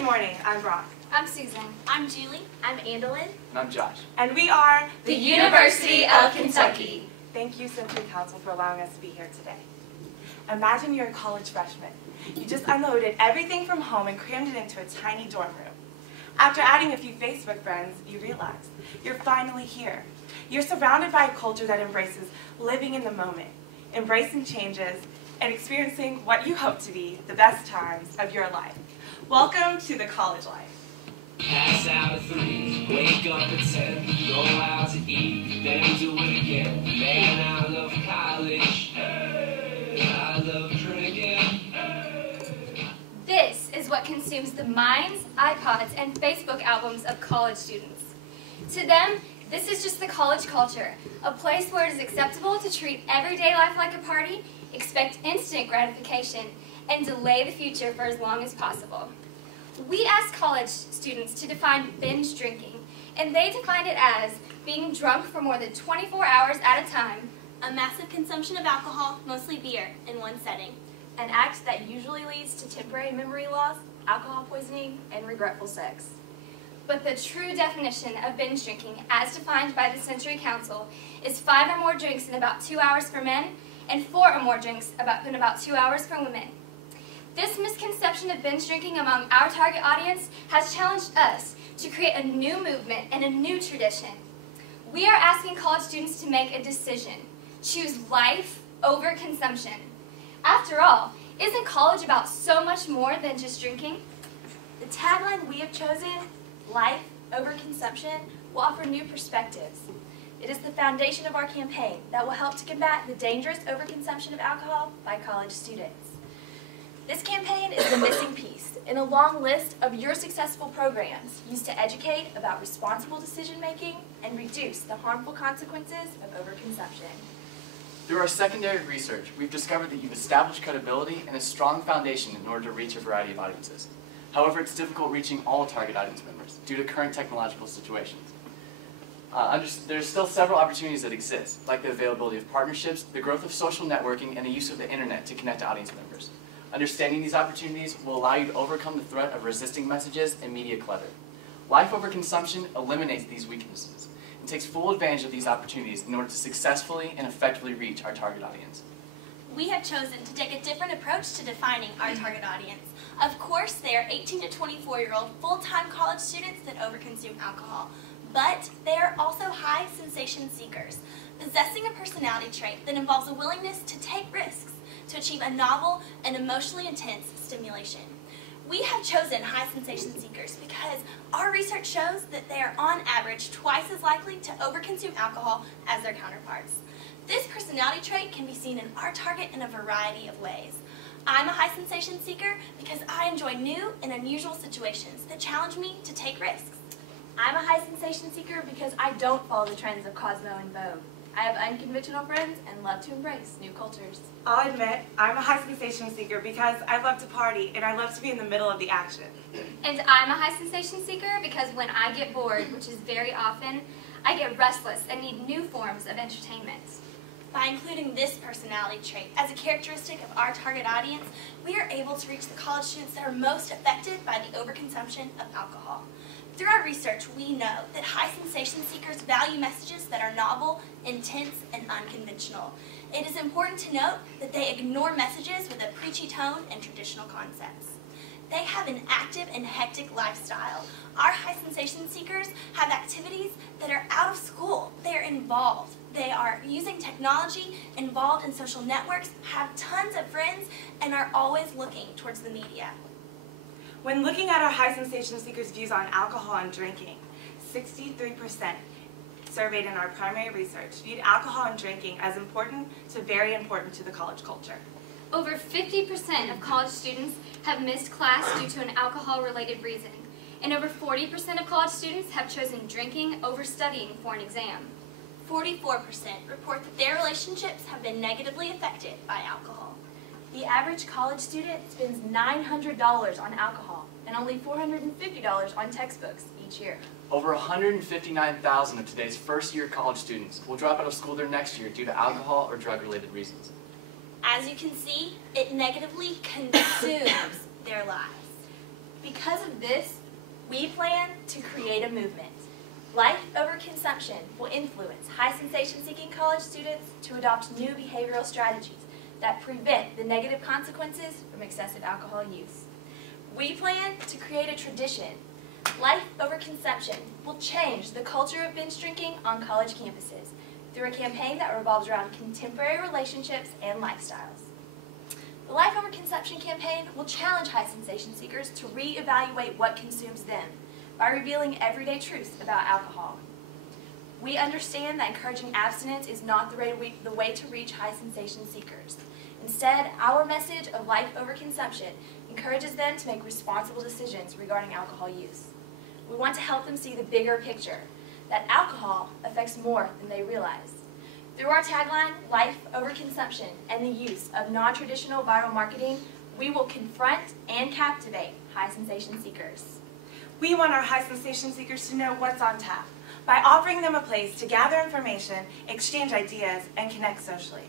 Good morning, I'm Brock. I'm Susan. I'm Julie. I'm Andalyn. And I'm Josh. And we are the University of Kentucky. Thank you, Century Council, for allowing us to be here today. Imagine you're a college freshman. You just unloaded everything from home and crammed it into a tiny dorm room. After adding a few Facebook friends, you realize you're finally here. You're surrounded by a culture that embraces living in the moment, embracing changes, and experiencing what you hope to be the best times of your life. Welcome to the college life. Pass out at 3, wake up at 10, go out to eat, then do it again. Man, I love college. I love drinking. This is what consumes the minds, iPods, and Facebook albums of college students. To them, this is just the college culture, a place where it is acceptable to treat everyday life like a party, expect instant gratification, and delay the future for as long as possible. We asked college students to define binge drinking, and they defined it as being drunk for more than 24 hours at a time, a massive consumption of alcohol, mostly beer, in one setting. An act that usually leads to temporary memory loss, alcohol poisoning, and regretful sex. But the true definition of binge drinking, as defined by the Century Council, is 5 or more drinks in about 2 hours for men, and 4 or more drinks in about 2 hours for women. This misconception of binge drinking among our target audience has challenged us to create a new movement and a new tradition. We are asking college students to make a decision. Choose life over consumption. After all, isn't college about so much more than just drinking? The tagline we have chosen, life over consumption, will offer new perspectives. It is the foundation of our campaign that will help to combat the dangerous overconsumption of alcohol by college students. This campaign is the missing piece in a long list of your successful programs used to educate about responsible decision-making and reduce the harmful consequences of overconsumption. Through our secondary research, we've discovered that you've established credibility and a strong foundation in order to reach a variety of audiences. However, it's difficult reaching all target audience members due to current technological situations. There's still several opportunities that exist, like the availability of partnerships, the growth of social networking, and the use of the internet to connect to audience members. Understanding these opportunities will allow you to overcome the threat of resisting messages and media clutter. Life over consumption eliminates these weaknesses and takes full advantage of these opportunities in order to successfully and effectively reach our target audience. We have chosen to take a different approach to defining our target audience. Of course, they are 18 to 24-year-old full-time college students that overconsume alcohol, but they are also high sensation seekers, possessing a personality trait that involves a willingness to take risks to achieve a novel and emotionally intense stimulation. We have chosen high sensation seekers because our research shows that they are on average twice as likely to overconsume alcohol as their counterparts. This personality trait can be seen in our target in a variety of ways. I'm a high sensation seeker because I enjoy new and unusual situations that challenge me to take risks. I'm a high sensation seeker because I don't follow the trends of Cosmo and Vogue. I have unconventional friends and love to embrace new cultures. I'll admit, I'm a high sensation seeker because I love to party and I love to be in the middle of the action. And I'm a high sensation seeker because when I get bored, which is very often, I get restless and need new forms of entertainment. By including this personality trait as a characteristic of our target audience, we are able to reach the college students that are most affected by the overconsumption of alcohol. Through our research, we know that high sensation seekers value messages that are novel, intense, and unconventional. It is important to note that they ignore messages with a preachy tone and traditional concepts. They have an active and hectic lifestyle. Our high sensation seekers have activities that are out of school. They are involved. They are using technology, involved in social networks, have tons of friends, and are always looking towards the media. When looking at our high sensation seekers' views on alcohol and drinking, 63% surveyed in our primary research viewed alcohol and drinking as important to very important to the college culture. Over 50% of college students have missed class due to an alcohol-related reason, and over 40% of college students have chosen drinking over studying for an exam. 44% report that their relationships have been negatively affected by alcohol. The average college student spends $900 on alcohol and only $450 on textbooks each year. Over 159,000 of today's first-year college students will drop out of school their next year due to alcohol or drug-related reasons. As you can see, it negatively consumes their lives. Because of this, we plan to create a movement. Life over consumption will influence high sensation-seeking college students to adopt new behavioral strategies that prevent the negative consequences from excessive alcohol use. We plan to create a tradition. Life over consumption will change the culture of binge drinking on college campuses through a campaign that revolves around contemporary relationships and lifestyles. The Life Over Consumption campaign will challenge high sensation seekers to reevaluate what consumes them by revealing everyday truths about alcohol. We understand that encouraging abstinence is not the way to reach high sensation seekers. Instead, our message of life over consumption encourages them to make responsible decisions regarding alcohol use. We want to help them see the bigger picture, that alcohol affects more than they realize. Through our tagline, Life Over Consumption, and the use of non-traditional viral marketing, we will confront and captivate high sensation seekers. We want our high sensation seekers to know what's on tap by offering them a place to gather information, exchange ideas, and connect socially.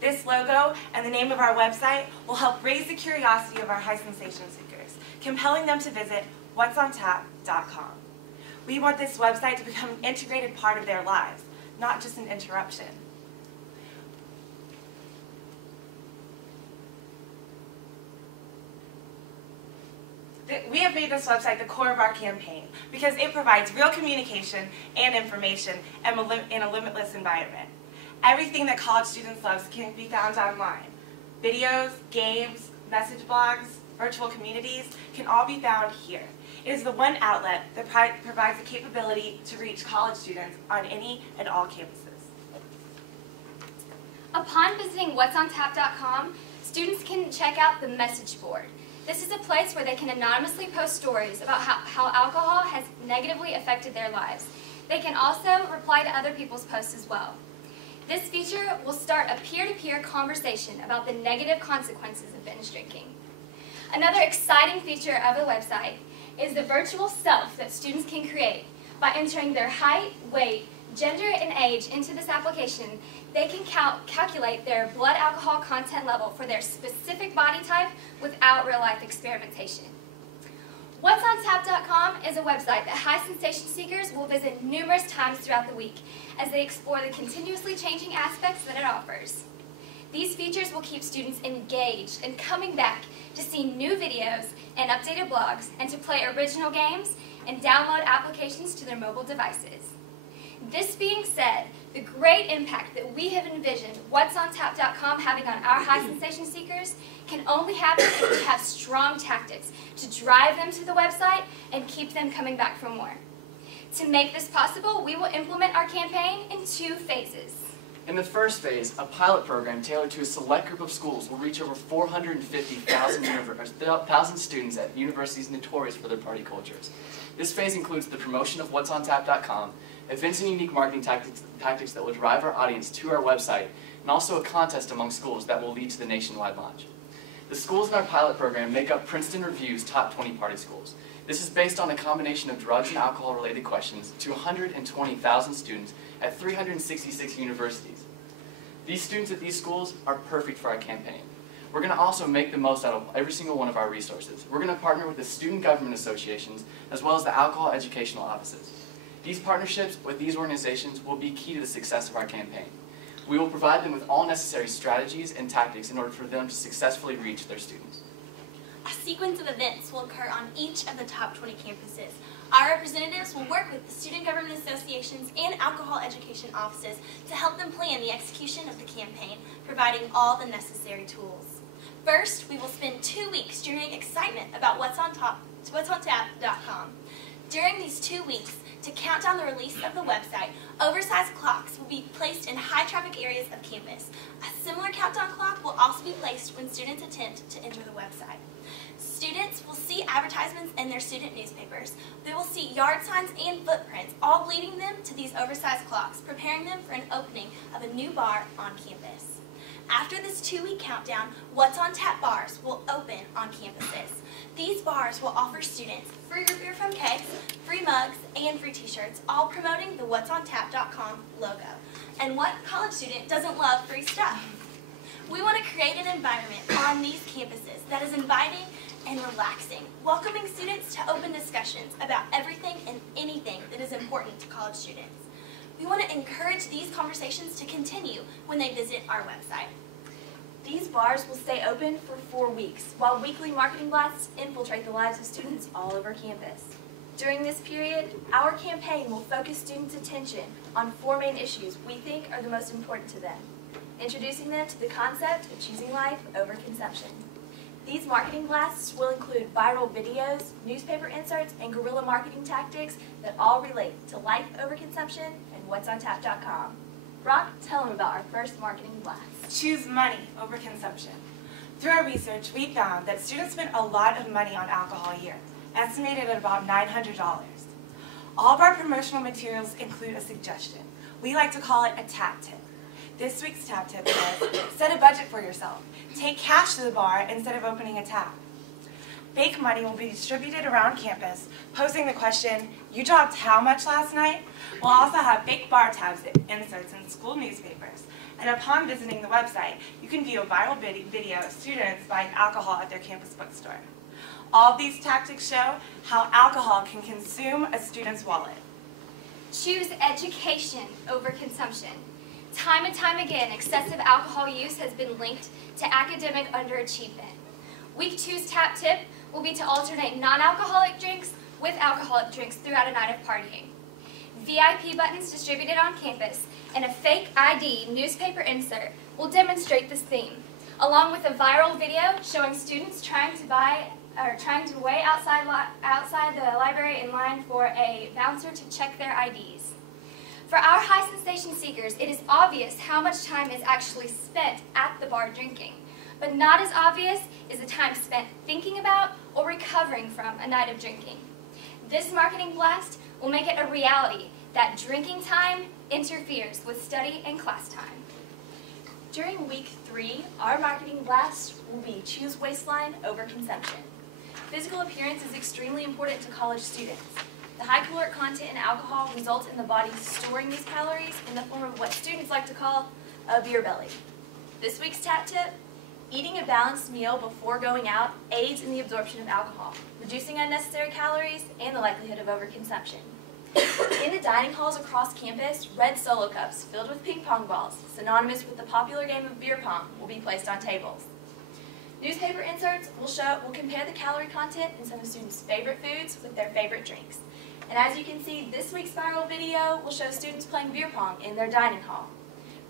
This logo and the name of our website will help raise the curiosity of our high sensation seekers, compelling them to visit whatsontap.com. We want this website to become an integrated part of their lives, not just an interruption. We have made this website the core of our campaign because it provides real communication and information in a limitless environment. Everything that college students love can be found online. Videos, games, message blogs, virtual communities can all be found here. It is the one outlet that provides the capability to reach college students on any and all campuses. Upon visiting whatsontap.com, students can check out the message board. This is a place where they can anonymously post stories about how alcohol has negatively affected their lives. They can also reply to other people's posts as well. This feature will start a peer-to-peer conversation about the negative consequences of binge drinking. Another exciting feature of the website is the virtual self that students can create. By entering their height, weight, gender, and age into this application, they can calculate their blood alcohol content level for their specific body type without real-life experimentation. Whatsontap.com is a website that high sensation seekers will visit numerous times throughout the week as they explore the continuously changing aspects that it offers. These features will keep students engaged and coming back to see new videos and updated blogs and to play original games and download applications to their mobile devices. This being said, the great impact that we have envisioned whatsontap.com having on our high sensation seekers can only happen if we have strong tactics to drive them to the website and keep them coming back for more. To make this possible, we will implement our campaign in 2 phases. In the first phase, a pilot program tailored to a select group of schools will reach over 450,000 students at universities notorious for their party cultures. This phase includes the promotion of whatsontap.com, events and unique marketing tactics that will drive our audience to our website, and also a contest among schools that will lead to the nationwide launch. The schools in our pilot program make up Princeton Review's top 20 party schools. This is based on a combination of drugs and alcohol-related questions to 120,000 students at 366 universities. These students at these schools are perfect for our campaign. We're going to also make the most out of every single one of our resources. We're going to partner with the student government associations as well as the alcohol educational offices. These partnerships with these organizations will be key to the success of our campaign. We will provide them with all necessary strategies and tactics in order for them to successfully reach their students. A sequence of events will occur on each of the top 20 campuses. Our representatives will work with the student government associations and alcohol education offices to help them plan the execution of the campaign, providing all the necessary tools. First, we will spend 2 weeks stirring excitement about whatsontap.com. During these 2 weeks, to count down the release of the website, oversized clocks will be placed in high-traffic areas of campus. A similar countdown clock will also be placed when students attempt to enter the website. Students will see advertisements in their student newspapers. They will see yard signs and footprints, all leading them to these oversized clocks, preparing them for an opening of a new bar on campus. After this 2-week countdown, What's on Tap bars will open on campuses. These bars will offer students free root beer from kegs, free mugs, and free t-shirts, all promoting the whatsontap.com logo. And what college student doesn't love free stuff? We want to create an environment on these campuses that is inviting and relaxing, welcoming students to open discussions about everything and anything that is important to college students. We want to encourage these conversations to continue when they visit our website. These bars will stay open for 4 weeks, while weekly marketing blasts infiltrate the lives of students all over campus. During this period, our campaign will focus students' attention on 4 main issues we think are the most important to them, introducing them to the concept of choosing life over consumption. These marketing blasts will include viral videos, newspaper inserts, and guerrilla marketing tactics that all relate to life over consumption and whatsontap.com. Brock, tell them about our first marketing blast. Choose money over consumption. Through our research, we found that students spend a lot of money on alcohol a year, estimated at about $900. All of our promotional materials include a suggestion. We like to call it a tap tip. This week's tap tip is, set a budget for yourself. Take cash to the bar instead of opening a tap. Fake money will be distributed around campus, posing the question, you dropped how much last night? We'll also have fake bar tabs inserts in school newspapers. And upon visiting the website, you can view a viral video of students buying alcohol at their campus bookstore. All of these tactics show how alcohol can consume a student's wallet. Choose education over consumption. Time and time again, excessive alcohol use has been linked to academic underachievement. Week 2's tap tip will be to alternate non-alcoholic drinks with alcoholic drinks throughout a night of partying. VIP buttons distributed on campus and a fake ID newspaper insert will demonstrate this theme, along with a viral video showing students trying to wait outside the library in line for a bouncer to check their IDs. For our high sensation seekers, it is obvious how much time is actually spent at the bar drinking, but not as obvious is the time spent thinking about or recovering from a night of drinking. This marketing blast will make it a reality that drinking time interferes with study and class time. During week 3, our marketing blast will be choose waistline over consumption. Physical appearance is extremely important to college students. The high caloric content in alcohol results in the body storing these calories in the form of what students like to call a beer belly. This week's tap tip, eating a balanced meal before going out aids in the absorption of alcohol, reducing unnecessary calories and the likelihood of overconsumption. In the dining halls across campus, red Solo cups filled with ping pong balls, synonymous with the popular game of beer pong, will be placed on tables. Newspaper inserts will compare the calorie content in some of students' favorite foods with their favorite drinks. And as you can see, this week's viral video will show students playing beer pong in their dining hall.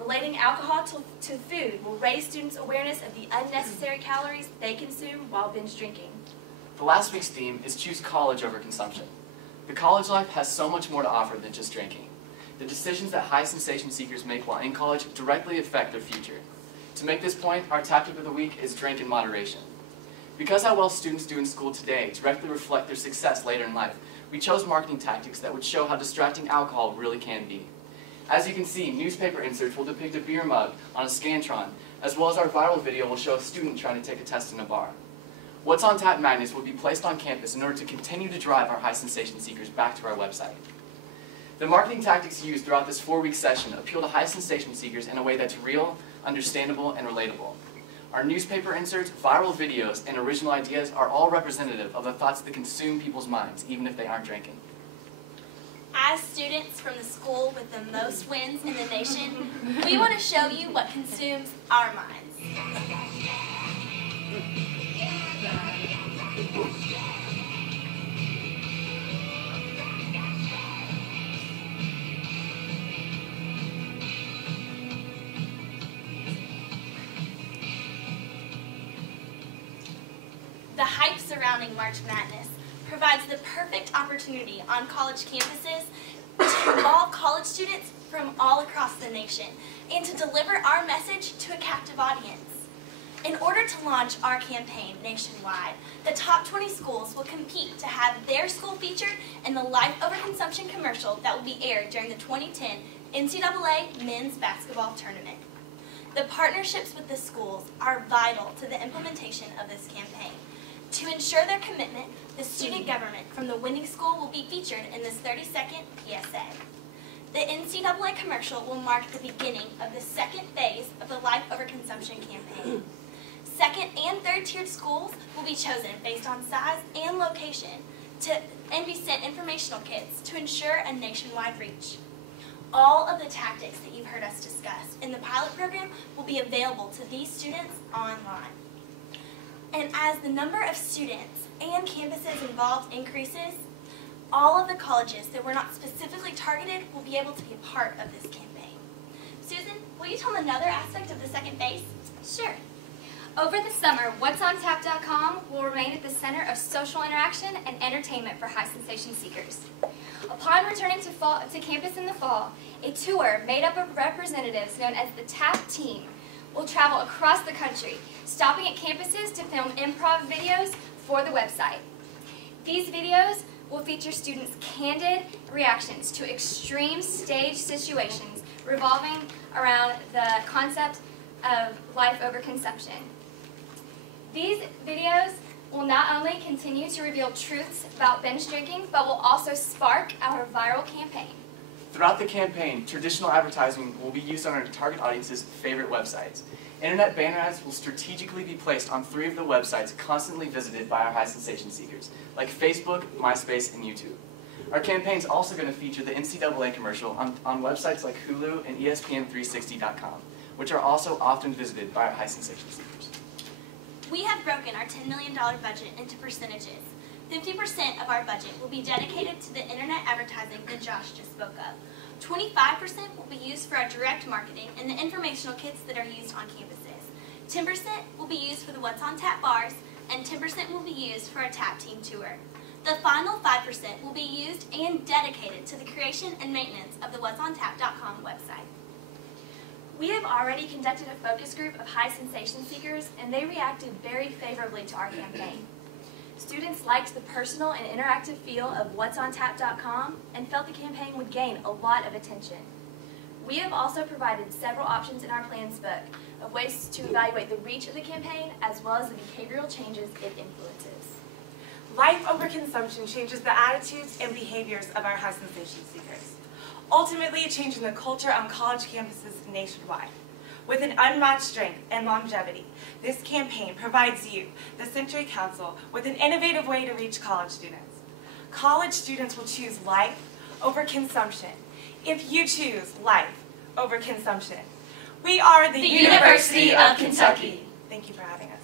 Relating alcohol to food will raise students' awareness of the unnecessary calories they consume while binge drinking. The last week's theme is choose college over consumption. The college life has so much more to offer than just drinking. The decisions that high sensation seekers make while in college directly affect their future. To make this point, our tap tip of the week is drink in moderation. Because how well students do in school today directly reflect their success later in life, we chose marketing tactics that would show how distracting alcohol really can be. As you can see, newspaper inserts will depict a beer mug on a Scantron, as well as our viral video will show a student trying to take a test in a bar. What's on Tap magnets will be placed on campus in order to continue to drive our high sensation seekers back to our website. The marketing tactics used throughout this 4-week session appeal to high sensation seekers in a way that's real, understandable, and relatable. Our newspaper inserts, viral videos, and original ideas are all representative of the thoughts that consume people's minds, even if they aren't drinking. As students from the school with the most wins in the nation, we want to show you what consumes our minds. The hype surrounding March Madness provides the perfect opportunity on college campuses to involve college students from all across the nation and to deliver our message to a captive audience. In order to launch our campaign nationwide, the top 20 schools will compete to have their school featured in the Life Over Consumption commercial that will be aired during the 2010 NCAA Men's Basketball Tournament. The partnerships with the schools are vital to the implementation of this campaign. To ensure their commitment, the student government from the winning school will be featured in this 30-second PSA. The NCAA commercial will mark the beginning of the second phase of the Life Over Consumption campaign. Second and third tiered schools will be chosen based on size and location and be sent informational kits to ensure a nationwide reach. All of the tactics that you've heard us discuss in the pilot program will be available to these students online. And as the number of students and campuses involved increases, all of the colleges that were not specifically targeted will be able to be a part of this campaign. Susan, will you tell them another aspect of the second phase? Sure. Over the summer, whatsontap.com will remain at the center of social interaction and entertainment for high sensation seekers. Upon returning to campus in the fall, a tour made up of representatives known as the TAP team will travel across the country, stopping at campuses to film improv videos for the website. These videos will feature students' candid reactions to extreme stage situations revolving around the concept of life over consumption. These videos will not only continue to reveal truths about binge drinking, but will also spark our viral campaign. Throughout the campaign, traditional advertising will be used on our target audience's favorite websites. Internet banner ads will strategically be placed on 3 of the websites constantly visited by our high sensation seekers, like Facebook, MySpace, and YouTube. Our campaign is also going to feature the NCAA commercial on websites like Hulu and ESPN360.com, which are also often visited by our high sensation seekers. We have broken our $10 million budget into percentages. 50% of our budget will be dedicated to the internet advertising that Josh just spoke of. 25% will be used for our direct marketing and the informational kits that are used on campuses. 10% will be used for the What's on Tap bars, and 10% will be used for our TAP team tour. The final 5% will be used and dedicated to the creation and maintenance of the whatsontap.com website. We have already conducted a focus group of high sensation seekers, and they reacted very favorably to our campaign. Students liked the personal and interactive feel of whatsontap.com and felt the campaign would gain a lot of attention. We have also provided several options in our plans book of ways to evaluate the reach of the campaign as well as the behavioral changes it influences. Life over consumption changes the attitudes and behaviors of our high sensation seekers, ultimately changing the culture on college campuses nationwide. With an unmatched strength and longevity, this campaign provides you, the Century Council, with an innovative way to reach college students. College students will choose life over consumption if you choose life over consumption. We are the University of Kentucky. Thank you for having us.